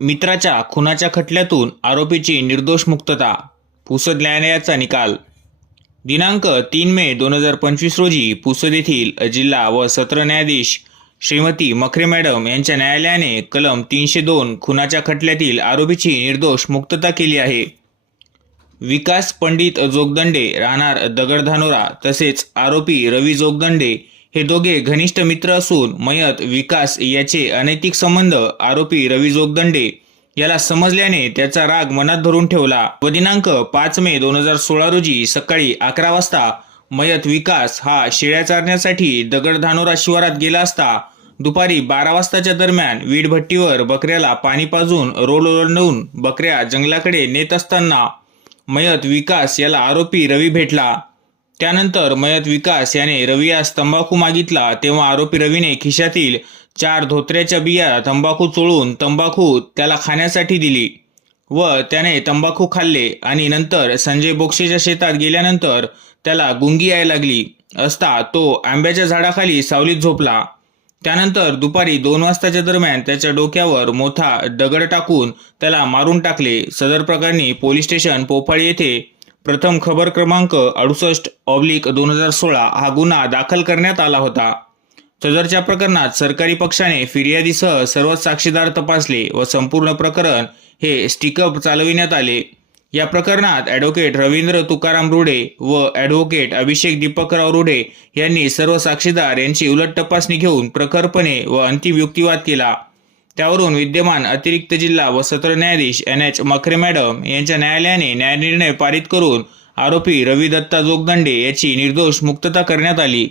मित्राच्या खुनाच्या खटल्यातून आरोपीची निर्दोष मुक्तता पुसद न्यायालयाचा निकाल. दिनांक तीन मे दोन हजार पंचवीस रोजी पुसद येथील जिल्हा व सत्र न्यायाधीश श्रीमती मखरे मॅडम यांच्या न्यायालयाने कलम तीनशे दोन खुनाच्या खटल्यातील आरोपीची निर्दोष मुक्तता केली आहे. विकास पंडित जोगदंडे राहणार दगडधानोरा तसेच आरोपी रवी जोगदंडे हे दोघे घनिष्ठ मित्र असून मयत विकास याचे अनैतिक संबंध आरोपी रवी जोगदंडे याला समजल्याने त्याचा राग मनात धरून ठेवला. व दिनांक पाच मे दोन हजार सोळा रोजी सकाळी अकरा वाजता मयत विकास हा शेळ्या चारण्यासाठी दगडधानोरा शिवारात गेला असता दुपारी बारा वाजताच्या दरम्यान वीटभट्टीवर बकऱ्याला पाणी पाजून रोल ओलांडून बकऱ्या जंगलाकडे नेत असताना मयत विकास याला आरोपी रवी भेटला. त्यानंतर मयत विकास याने रवियास तंबाखू मागितला तेव्हा आरोपी रवीने खिशातील चार धोत्र्याच्या बिया तंबाखू चोळून तंबाखू त्याला खाण्यासाठी दिली व त्याने तंबाखू खाल्ले आणि नंतर संजय बोक्षेच्या शेतात गेल्यानंतर त्याला गुंगी याय लागली असता तो आंब्याच्या झाडाखाली सावलीत झोपला. त्यानंतर दुपारी दोन वाजताच्या दरम्यान त्याच्या डोक्यावर मोठा दगड टाकून त्याला मारून टाकले. सदर प्रकरणी पोलीस स्टेशन पोफाळी येथे प्रथम खबर क्रमांक अडुसष्ट ऑब्लिक दोन हजार सोळा हा गुन्हा दाखल करण्यात आला होता. सदरच्या प्रकरणात सरकारी पक्षाने फिर्यादीसह सर्वच साक्षीदार तपासले व संपूर्ण प्रकरण हे स्टिकअप चालविण्यात आले. या प्रकरणात ॲडव्होकेट रवींद्र तुकाराम रुडे व ॲडव्होकेट अभिषेक दीपकराव रुडे यांनी सर्व साक्षीदार यांची उलट तपासणी घेऊन प्रखरपणे व अंतिम युक्तिवाद केला. त्यावरून विद्यमान अतिरिक्त जिल्हा व सत्र न्यायाधीश एन एच मखरे मॅडम यांच्या न्यायालयाने न्यायनिर्णय पारित करून आरोपी रवी दत्ता जोगदंडे याची निर्दोष मुक्तता करण्यात आली.